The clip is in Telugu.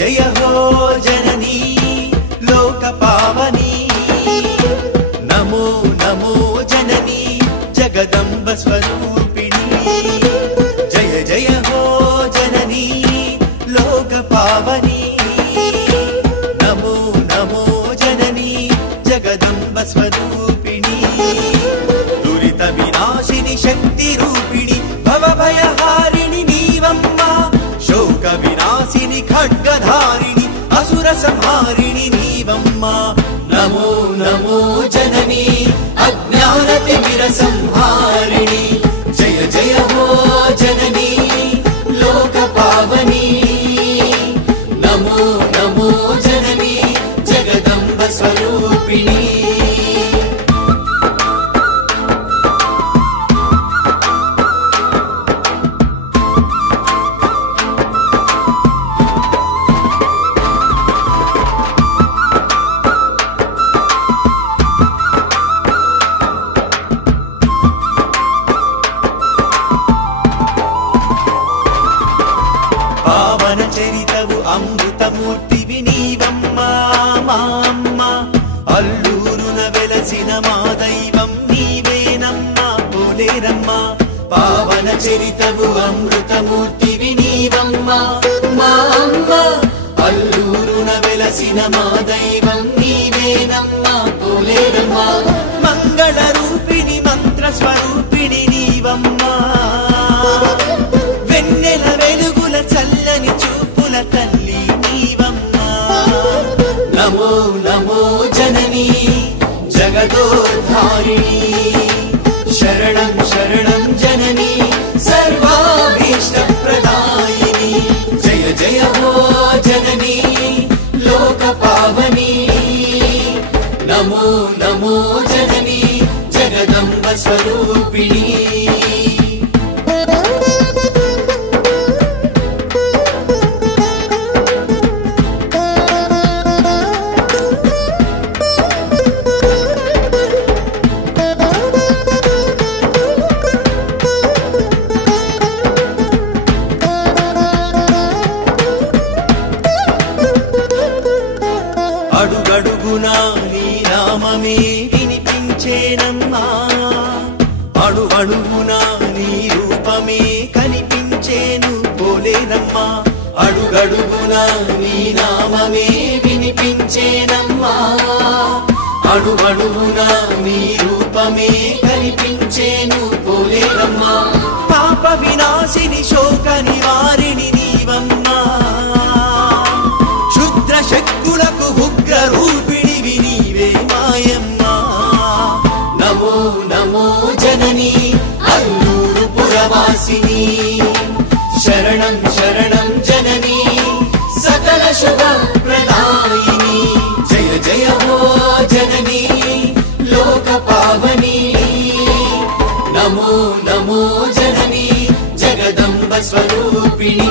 जय हो जननी लोक पावनी नमो नमो जननी जगदंब स्वरूपिणी जय जय हो जननी लोक पावनी नमो नमो जननी जगदंब स्वरूपिणी दुरित विनाशिनी शक्ति रूपिणी भव भयहारिणी नीवम्मा शोक विनाशिनी खड्गधारिणी असुर संहारिणी नीवम्मा नमो नमो जननी अज्ञानतिमिर संहारिणी जय जय हो जननी लोक पावनी नमो नमो जननी जगदंब स्वरूपिणी पावन चरितवु अमृतमूर्तिवि नीवम्मा माम्मा अल्लूरुन वेलसिन मा दैवं नीवेनम्मा पोलेरम्मा पावन चरितवु अमृतमूर्तिवि नीवम्मा माम्मा अल्लूरुन वेलसिन मा दैवं नीवेनम्मा पोलेरम्मा मंगल रूपिणी मंत्र स्वरूपिणी नीवम्मा వెన్నెల వెలుగుల చల్లని చూపుల తల్లి నీవమ్మా నమో నమో జననీ జగదోద్ధారిణి శరణం శరణం జననీ సర్వాభీష్ట ప్రదాయిని జయ జయ హో జననీ లోక పావని నమో నమో జననీ జగదంబ స్వరూపిణి అడుగడుగునా నీ నామమే వినిపించేనమ్మా అణు అణువునా నీ రూపమే కనిపించేను పోలేనమ్మా అడుగడుగునా నీ నామమే వినిపించేనమ్మా అణు అణువునా నీ రూపమే కనిపించేను పోలేనమ్మా పాప వినాశిని శోక నివారిణి నీవమ్మా క్షుద్ర శక్తులకు ఉగ్ర రూపిణివి నీవే మాయమ్మా నమో నమో జననీ అల్లూరు పురవాసిని శరణం శరణం జననీ సకల శుభ ప్రదాయిని జయ జయ హో జననీ లోక పావని నమో నమో జననీ జగదంబ స్వరూపిణి